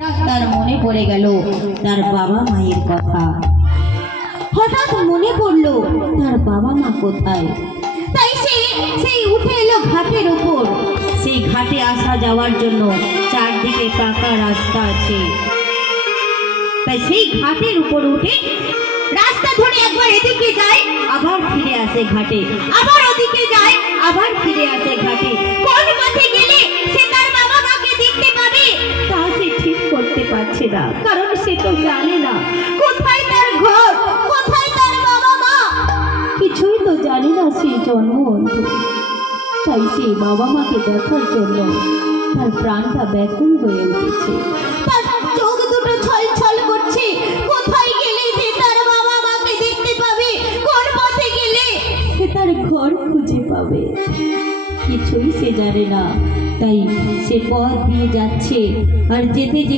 তার মনে পড়ে গেল তার বাবা মায়ের কথা। হঠাৎ মনে পড়ল তার বাবা মা কোথায়। তাই সেই উঠে এলো ঘাটের উপর। সেই ঘাটে আসা যাওয়ার জন্য চারদিকে পাকা রাস্তা আছে। তাই সেই ঘাটের উপর উঠে রাস্তা ধরে একবার এদিকে যায়, আবার ফিরে আসে ঘাটে, আবার ওদিকে যায়, আবার ফিরে আসে ঘাটে। কোন পথে গেলে সে তার বাবা মাকে দেখতে পাবে তা সে ঠিক করতে পারছে না, কারণ সে তো জানে না কোথায় তার ঘর, কোথায় তার বাবা মা, কিছুই তো জানে না সে জন্মবন্ধু। তাই সে বাবা মাকে দেখার জন্য তার প্রাণটা ব্যাকুল হয়ে উঠেছে। তার চোখ দুটো ছলছল করছে। কোথায় গেলে সে তার বাবা মাকে দেখতে পাবে, কোন পথে গেলে সে তার ঘর খুঁজে পাবে, কিছুই সে জানে না। তাই সে পথ দিয়ে যাচ্ছে, আর যেতে যেতে